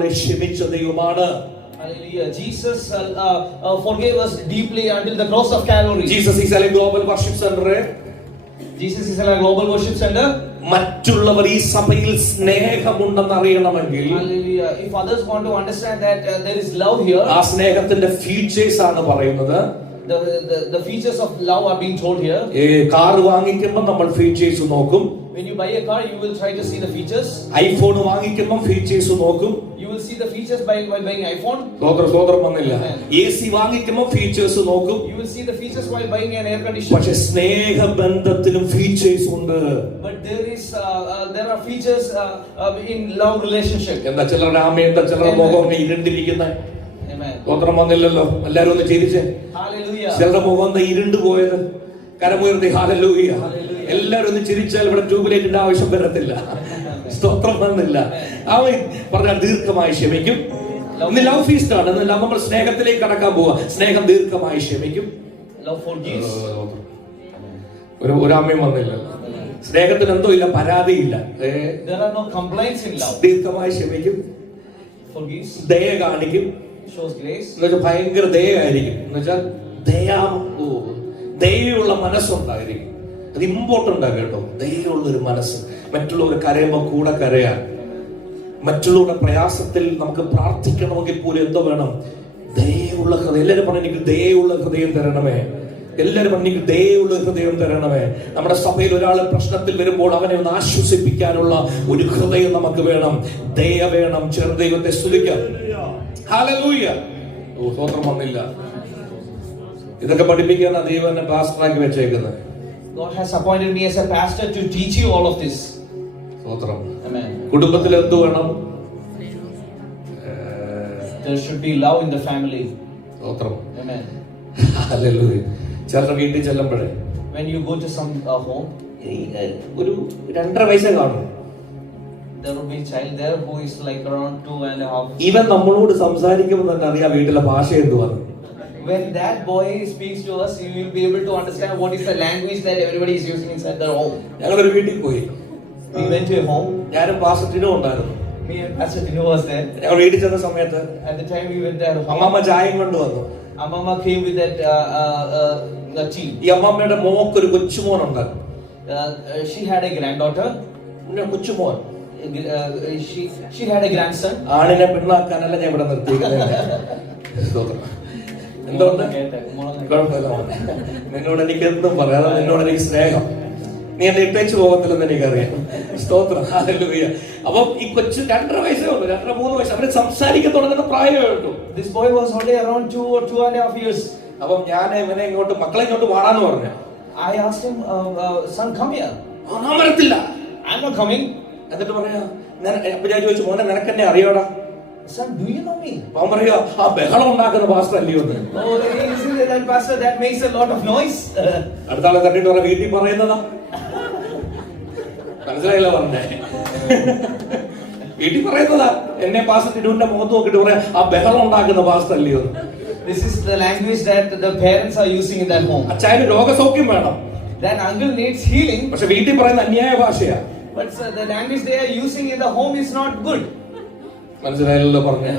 ക്ഷമിച്ച ദൈവമാണ്. Hallelujah. Jesus forgave us deeply until the cross of Calvary. Jesus is a global worship center. Jesus is a global worship center. മറ്റുള്ളവർ ഈ സഭയിൽ സ്നേഹമുണ്ടെന്ന് അറിയണമെങ്കിൽ, Hallelujah. If others want to understand that there is love here, ആ സ്നേഹത്തിന്റെ features ആണ് പറയുന്നത്. The features of love are being told here. Car വാങ്ങിക്കുമ്പോൾ നമ്മൾ ഫീച്ചേഴ്സ് നോക്കും. When you buy a car, you will try to see the features. IPhone വാങ്ങിക്കുമ്പോൾ features നോക്കും. You will see the features while buying iPhone. സ്വതന്ത്രം വന്നില്ല. AC വാങ്ങിക്കുമ്പോൾ features നോക്കും. You will see the features while buying an air conditioner. പക്ഷേ സ്നേഹബന്ധത്തിലും features ഉണ്ട്. But there are features in love relationship. എന്താ ചിലരുടെ ആമേ, എന്താ ചിലരുടെ മുഖം ഇരുണ്ടിരിക്കുന്നത്? സ്വതന്ത്രം വന്നില്ലല്ലോ. എല്ലാരും ഒന്ന് ചിരിച്ചേ. ചിലരുടെ മുഖം എന്താ ഇരുണ്ടു പോയത്? കരമുയർത്തി ഹല്ലേലൂയ. എല്ലാരും ഒന്ന് ചിരിച്ചാൽ ഇവിടെ ട്യൂബ്ലൈറ്റിന്റെ ആവശ്യം വരത്തില്ല. സ്തോത്രം വന്നില്ല. അവൻ പറഞ്ഞാൽ ദീർഘമായി ക്ഷമിക്കും. ഇന്ന് ലവ് ഫീസ്റ്റ് ആണ്. ഇന്ന് നമ്മൾ സ്നേഹത്തിലേക്ക് കടക്കാൻ പോവാ. സ്നേഹം ദീർഘമായി ക്ഷമിക്കും. ഒരു അമ്മയും വന്നില്ല. സ്നേഹത്തിന് എന്തോ ഇല്ല, പരാതിയില്ല. ദീർഘമായി ക്ഷമിക്കും, ദയ കാണിക്കും, ഭയങ്കര ദയായിരിക്കും. എന്ന് വെച്ചാൽ ദയുള്ള മനസ്സുണ്ടായിരിക്കും. അത് ഇമ്പോർട്ടന്റ് ആണ് കേട്ടോ. ദയുള്ള ഒരു മനസ്സ്. മറ്റുള്ളവർ കരയുമ്പോൾ കൂടെ കരയാൻ, മറ്റുള്ളവരുടെ പ്രയാസത്തിൽ നമുക്ക് പ്രാർത്ഥിക്കണമെങ്കിൽ പോലും എന്തോ വേണം? ദയുള്ള ഹൃദയം. എല്ലാവരും പറഞ്ഞു എനിക്ക് ദയുള്ള ഹൃദയം തരണമേ. എല്ലാവരും പറഞ്ഞു എനിക്ക് ദയുള്ള ഹൃദയം തരണമേ. നമ്മുടെ സഭയിൽ ഒരാൾ പ്രശ്നത്തിൽ വരുമ്പോൾ അവനെ ഒന്ന് ആശ്വസിപ്പിക്കാനുള്ള ഒരു ഹൃദയം നമുക്ക് വേണം. ദയ വേണം. ചേർന്ന് ദൈവത്തെ സ്തുതിക്കാം. ഹല്ലേലൂയ. സ്തോത്രം വന്നില്ല. ഇതൊക്കെ പഠിപ്പിക്കാനാണ് ദൈവം എന്നെ പാസ്റ്ററാക്കി വെച്ചേക്കുന്നത്. God has appointed me as a pastor to teach you all of this. സ്തോത്രം. Amen. കുടുംബത്തിൽ എന്ത് വേണം? There should be love in the family. സ്തോത്രം. Amen. ഹല്ലേലൂയ. ചിലരുടെ വീട്ടിൽ ചെല്ലുമ്പോഴേ, when you go to some home, ഒരു 2.5 വയസ്സേ കാണും. there will be a child there who is like around 2.5. ഇവൻ നമ്മളോട് സംസാരിക്കുമ്പോൾ തന്നെ അറിയാം വീട്ടിലെ ഭാഷ എന്തുവാണ്. When that boy speaks to us, you will be able to understand what is the language that everybody is using inside their home. ഞങ്ങളൊരു വീട്ടിൽ പോയി. We went to a home. ഞാനും പാസ്റ്റർ ടിനോ ഉണ്ടായിരുന്നു. Me and Pastor Tino was there. ഞങ്ങൾ വീട്ടിൽ ചെന്ന സമയത്ത് at the time we went there, അമ്മമ്മ ചായയും കൊണ്ട് വന്നു. Amma came with that tea. ഈ അമ്മമ്മയുടെ മോക്ക് ഒരു കൊച്ചുമോൻ ഉണ്ടായിരുന്നു. She had a granddaughter. Kochumon. She had a grandson. ആണിനെ പെണ്ണാക്കാനല്ല ഞാൻ ഇവിടെ നിർത്തിയിരിക്കുന്നത്. എന്തുകൊണ്ട്? കുഴപ്പമില്ല. നിന്നോട് എനിക്ക് എന്തും പറയാം. നിന്നോട് എനിക്ക് സ്നേഹം. നീ എന്നെ ഇട്ടേച്ചു പോകത്തില്ലെന്ന് എനിക്കറിയാം. സ്തോത്രം. ഹല്ലേലൂയ. അപ്പൊ ഈ കൊച്ചു 2.5 വയസ്സേ ഉള്ളൂ. 2-3 വയസ്സ്. അവര് സംസാരിക്കാൻ തുടങ്ങുന്ന പ്രായമേ ഉള്ളൂ. This boy was only around 2 or 2.5 years. അപ്പം ഞാൻ ഇവനെ ഇങ്ങോട്ട്, മക്കളെ ഇങ്ങോട്ട് വാടാന്ന് പറഞ്ഞു. I asked him, son, come here. ഞാൻ വരത്തില്ല. I'm not coming. എന്നിട്ട് പറയാ, അപ്പൊ ഞാൻ ചോദിച്ചു, മോനെ നിനക്കെന്നെ അറിയോടാ? Son, do you know me? അവൻ പറയാ, ആ ബഹളം ഉണ്ടാക്കുന്ന പാസ്റ്റർ അല്ലയോ? Oh, isn't that pastor that makes a lot of noise? അടുത്ത ആളെ തട്ടിട്ട് പറയാം, വീട്ടിൽ പറയുന്നതാ. മനസ്സിലായില്ല പറഞ്ഞേ? വീട്ടിൽ പറയുന്നതാ. എന്നെ പാസ്റ്റർ ടിനുവിന്റെ മുഖത്ത് നോക്കിട്ട് പറയാം, ആ ബഹളം ഉണ്ടാക്കുന്ന പാസ്റ്റർ അല്ലയോ? This is the language that the parents are using in that home. അച്ഛന് രോഗസൗഖ്യം വേണം. That uncle needs healing. പക്ഷെ വീട്ടിൽ പറയുന്ന അന്യായ ഭാഷയാ. But the language they are using in the home is not good. മനസ്സിലായല്ലോ പറഞ്ഞേ?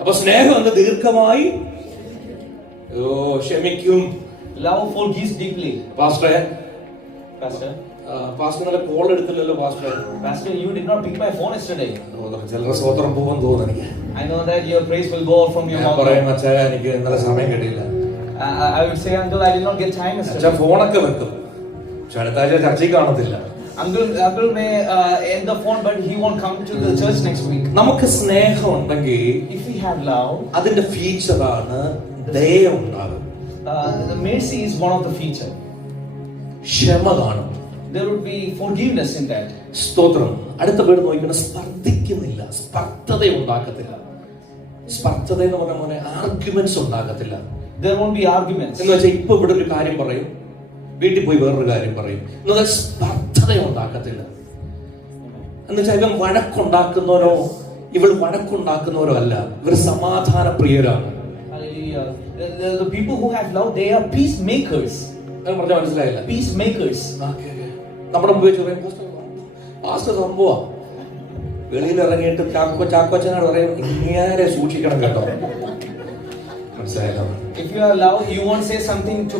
അപ്പൊ സ്നേഹം എന്ന് ദീർഘമായി ക്ഷമിക്കും. Love forgives deeply. Pastor Pastor, call എടുത്തില്ലല്ലോ pastor. Pastor, you did not pick my phone yesterday. ചിലരുടെ സ്വതന്ത്രം പോകാൻ തോന്നുന്നു എനിക്ക്. I know that your praise will go out from your mouth. പറയാം, അച്ഛാ എനിക്ക് ഇന്നലെ സമയം കിട്ടിയില്ല. I would say, uncle, I did not get time yesterday. അച്ഛാ ഫോണൊക്കെ വെക്കും, പക്ഷെ അടുത്ത ആഴ്ച ചർച്ചയ്ക്ക് കാണത്തില്ല. Uncle may end the phone, but he won't come to the church next week. നമുക്ക് സ്നേഹം ഉണ്ടെങ്കിൽ, if we have love, അതിന്റെ ഫീച്ചറാണ് ദയ ഉണ്ടാകും. The mercy is one of the feature. ക്ഷമ കാണും. There would be forgiveness in that. സ്തോത്രം. അടുത്ത പേര് നോക്കണം. സ്പർദ്ധിക്കുന്നില്ല, സ്പർദ്ധത ഉണ്ടാക്കത്തില്ല. സ്പർദ്ധത എന്ന് പറഞ്ഞ പോലെ arguments ഉണ്ടാക്കത്തില്ല. There won't be arguments. എന്ന് വെച്ചാൽ ഇപ്പൊ ഇവിടെ ഒരു കാര്യം പറയും, വീട്ടിൽ പോയി വേറൊരു കാര്യം പറയും. എന്നാൽ സ്പർദ്ധത ഉണ്ടാക്കത്തില്ല. എന്ന് വെച്ചാൽ ഇവൻ വഴക്കുണ്ടാക്കുന്നവരോ ഇവൾ വഴക്കുണ്ടാക്കുന്നവരോ അല്ല. ഇവർ സമാധാന പ്രിയരാണ്. The people who have love, they are peacemakers. പറഞ്ഞാൽ മനസ്സിലായില്ല? Peacemakers. നമ്മുടെ മുമ്പ് പാസ്റ്റർ സംഭവ വെളിയിൽ ഇറങ്ങിയിട്ട് ചാക്കോച്ചനാണ് പറയും, ഇങ്ങനെ സൂക്ഷിക്കണം കേട്ടോ. മനസ്സിലായല്ലോ? If you are loud, you won't say something to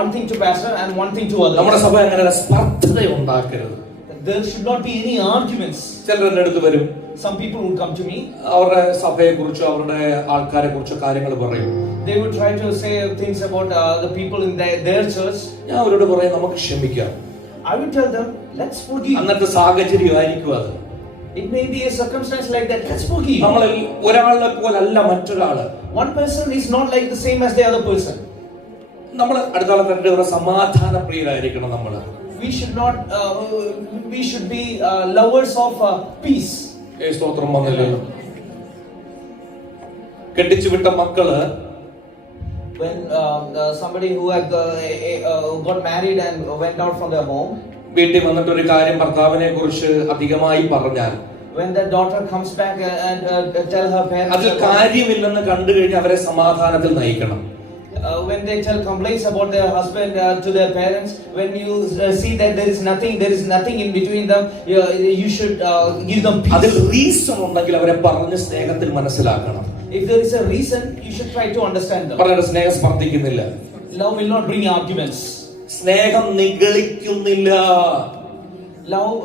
one thing to pastor and one thing to others. നമ്മുടെ സഭ അങ്ങനെ സ്പർദ്ധത ഉണ്ടാക്കരുത്. There should not be any arguments. ചിലർ എൻ്റെ അടുത്ത് വരും. Some people would come to me. അവരുടെ സഭയെ കുറിച്ചോ അവരുടെ ആൾക്കാരെ കുറിച്ചോ കാര്യങ്ങൾ പറയും. They would try to say things about the people in their church. ഞാൻ അവരോട് പറയും, നമുക്ക് ക്ഷമിക്കാം. I would tell them, let's forgive. അന്നത്തെ സാഹചര്യമായിരിക്കും അത്. It may be a circumstance like that. Let's forgive. നമ്മളിൽ ഒരാളെ പോലല്ല മറ്റൊരാള്. One person is not like the same as the other person. നമ്മൾ അടുത്ത തന്നെ ഒരു സമാധാന പ്രിയരായിരിക്കണം. നമ്മള് we should be lovers of peace. സ്തോത്രം വന്നില്ലല്ലോ. കെട്ടിച്ചു വിട്ട മക്കള് when somebody who had got married and went out from their home, വീട്ടിൽ വന്നിട്ട് ഒരു കാര്യം ഭർത്താവിനെ കുറിച്ച് അധികമായി പറഞ്ഞാൽ, when the daughter comes back and tell her parents, അതിൽ കാര്യമില്ലെന്ന് കണ്ടു കഴിഞ്ഞാൽ അവരെ സമാധാനത്തിൽ നയിക്കണം. When they tell complaints about their husband to their parents, when you see that there is nothing in between them, you should give them peace. അതിൽ reason ഉണ്ടെങ്കിൽ അവരെ പറഞ്ഞ് സ്നേഹത്തിൽ മനസ്സിലാക്കണം. If there is a reason, you should try to understand them. പറഞ്ഞ സ്നേഹം സ്പർദ്ധിക്കുന്നില്ല. Love will not bring arguments. സ്നേഹം നിഗളിക്കുന്നില്ല. Love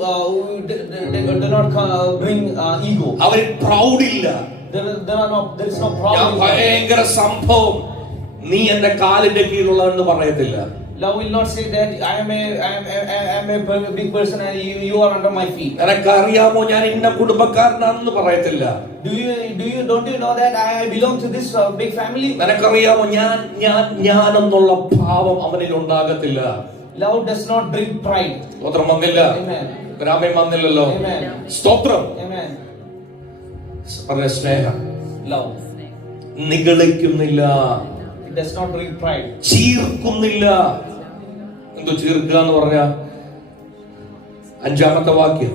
do not bring ego. അവരിൽ പ്രൗഡില്ല. There is no problem. ഭയങ്കര സംഭവം, നീ എന്റെ കാലിന്റെ കീഴിലുള്ളതെന്ന് പറയത്തില്ല. Love will not say that I am a big person and you are under my feet. നിനക്കറിയാമോ ഞാൻ ഇന്ന കുടുംബക്കാരനാണെന്ന് പറയത്തില്ല. Don't you know that I belong to this big family? നിനക്കറിയാമോ ഞാൻ എന്നുള്ള ഭാവം അവനിൽ ഉണ്ടാകത്തില്ല. Love does not bring pride. സ്തോത്രം വന്നില്ല. Amen. ഗ്രാമം വന്നില്ലല്ലോ. Amen. സ്തോത്രം. Amen. പറഞ്ഞ സ്നേഹം Love നിഗളിക്കുന്നില്ല. it does not bring pride. ചീർക്കുന്നില്ല. എന്തോ ചീർക്കുക എന്ന് പറഞ്ഞ 5-ാമത്തെ വാക്യം,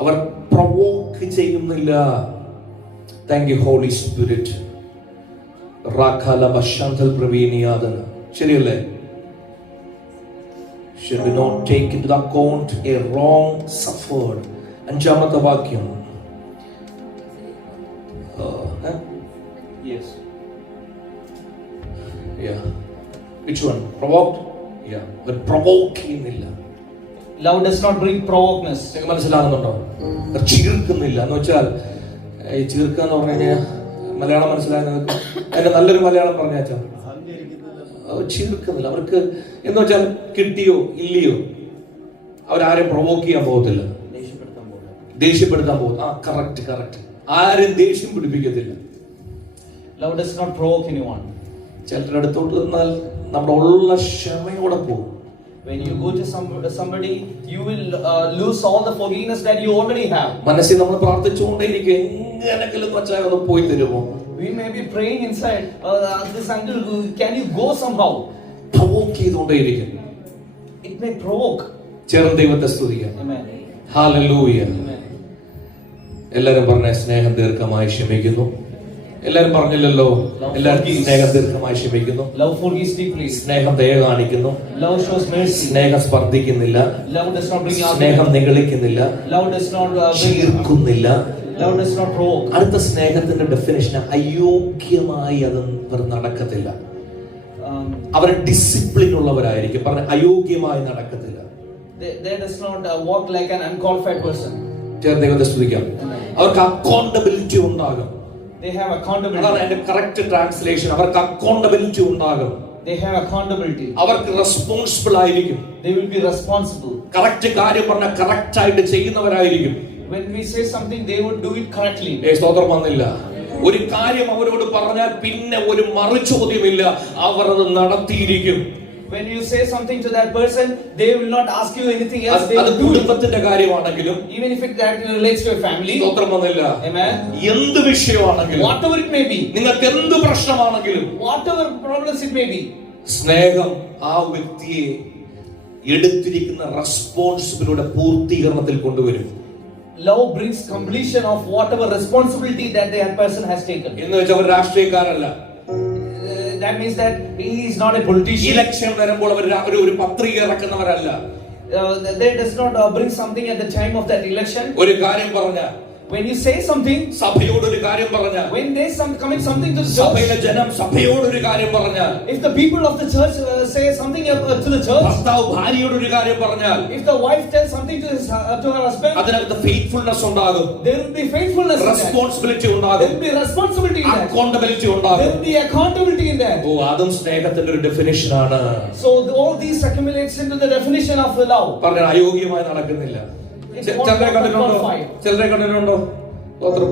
അവർ പ്രൊവോക്ക് ചെയ്യുന്നില്ല. Thank you Holy Spirit. ശരിയല്ലേ? Should we not take into the account a wrong suffered? 5-ാമത്തെ വാക്യം. Yes. Yeah. Which one? Provoked? Yeah. But provoke ചെയ്യുന്നില്ല. Love does not bring provokeness. നിങ്ങൾക്ക് മനസ്സിലാകുന്നുണ്ടോ? ചീർക്കുന്നില്ല എന്ന് വെച്ചാൽ, ഈ ചീർക്കുക എന്ന് പറഞ്ഞു കഴിഞ്ഞാൽ മലയാളം മനസ്സിലാകുന്നത് അതിന്റെ നല്ലൊരു മലയാളം പറഞ്ഞാച്ചോ, ചീർക്കുന്നില്ല. അവർക്ക് എന്ന് വെച്ചാൽ കിട്ടിയോ ഇല്ലയോ, അവരാരും പ്രൊവോക്ക് ചെയ്യാൻ പോകത്തില്ല, ദേഷ്യപ്പെടുത്താൻ പോകും. കറക്റ്റ്. ആരും ദേഷ്യം പിടിപ്പിക്കത്തില്ല. Love does not provoke anyone. ചിലരുടെ അടുത്തോട്ട് നിന്നാൽ നമ്മുടെ ഉള്ള ക്ഷമയോടെ പോകും. When you go to somebody, you will lose all the forgiveness that you already have. മനസ്സിൽ നമ്മൾ പ്രാർത്ഥിച്ചുകൊണ്ടേയിരിക്കും, എങ്ങനെങ്കിലും വെച്ചാൽ ഒന്ന് പോയി തരുമോ. We may be praying inside, this uncle, can you go somehow? Provoke ചെയ്തുകൊണ്ടേയിരിക്കും. It may provoke. ചേർന്ന് ദൈവത്തെ സ്തുതിക്കാം. Amen. ഹല്ലേലൂയ. Amen. എല്ലാരും പറഞ്ഞ സ്നേഹം ദീർഘമായി ക്ഷമിക്കുന്നു. എല്ലാരും പറഞ്ഞില്ലല്ലോ. എല്ലാവർക്കും സ്നേഹം ദീർഘമായി ക്ഷമിക്കുന്നു. Love forgives deeply. സ്നേഹം ദയ കാണിക്കുന്നു. Love shows mercy. സ്നേഹം സ്പർദ്ധിക്കുന്നില്ല. Love does not bring സ്നേഹം നിഗളിക്കുന്നില്ല. Love does not ചീർക്കുന്നില്ല. Love does not provoke. അടുത്ത സ്നേഹത്തിന്റെ ഡെഫിനിഷൻ, അയോഗ്യമായി അത് നടക്കത്തില്ല. അവർ ഡിസിപ്ലിൻ ഉള്ളവരായിരിക്കും. പറഞ്ഞ അയോഗ്യമായി നടക്കത്തില്ല. They does not walk like an unqualified person. ചേർന്ന് ദൈവത്തെ സ്തുതിക്കാം. അവർക്ക് അക്കൗണ്ടബിലിറ്റി ഉണ്ടാകും. They have accountability. അതാണ് അതിന്റെ കറക്റ്റ് ട്രാൻസ്ലേഷൻ. അവർക്ക് അക്കൗണ്ടബിലിറ്റി ഉണ്ടാകും. They have accountability. അവർക്ക് റെസ്പോൺസിബിൾ ആയിരിക്കും. They will be responsible. Correct കാര്യം പറഞ്ഞാൽ കറക്റ്റ് ആയിട്ട് ചെയ്യുന്നവരായിരിക്കും. When we say something, they would do it correctly. സ്തോത്രം വന്നില്ല. ഒരു കാര്യം അവരോട് പറഞ്ഞാൽ പിന്നെ ഒരു മറുചോദ്യമില്ല, അവർ അത് നടത്തിയിരിക്കും. When you say something to that person, they will not ask you anything else. They അത് will do it. കുടുംബത്തിന്റെ കാര്യമാണെങ്കിലും, Even if it directly relates to a family. സ്തോത്രം വന്നില്ല. Amen. എന്ത് വിഷയമാണെങ്കിലും, Whatever it may be, നിങ്ങൾക്ക് എന്ത് പ്രശ്നമാണെങ്കിലും, whatever problems it may be, സ്നേഹം ആ വ്യക്തിയെ എടുത്തിരിക്കുന്ന റെസ്പോൺസിബിലിറ്റിയുടെ പൂർത്തീകരണത്തിൽ കൊണ്ടുവരും. love brings completion of whatever responsibility that that person has taken. എന്ന് വെച്ചാൽ അവർ രാഷ്ട്രീയക്കാരല്ല. That means that he is not a politician. Election വരുമ്പോൾ അവർ ഒരു പത്രിക ഇറക്കുന്നവരല്ല. They does not bring something at the time of that election. ഒരു കാര്യം പറഞ്ഞ When you say something, സഭയോടൊരു കാര്യം പറഞ്ഞാൽ, when there's coming something to the സഭയിലെ church, ജനം സഭയോടൊരു കാര്യം പറഞ്ഞാൽ, if the people of the church say something to the church, ഭർത്താവ് ഭാര്യയോടൊരു കാര്യം പറഞ്ഞാൽ, if the wife tells something to her husband, അതിനകത്ത് ഫെയ്ത്ത്ഫുൾനെസ് ഉണ്ടാകും, there will be faithfulness in that. Responsibility There ഉണ്ടാകും, will be responsibility in that. Accountability There ഉണ്ടാകും. will be accountability in that. ഓ, അതും സ്നേഹത്തിന്റെ ഒരു ഡെഫിനിഷൻ ആണ്. So all these accumulates into the definition of the love. പറഞ്ഞ അയോഗ്യമായി നടക്കുന്നില്ല. ചിലരെ കണ്ടിട്ടുണ്ടോ? ചിലരെ കണ്ടിട്ടുണ്ടോ? സ്തോത്രം.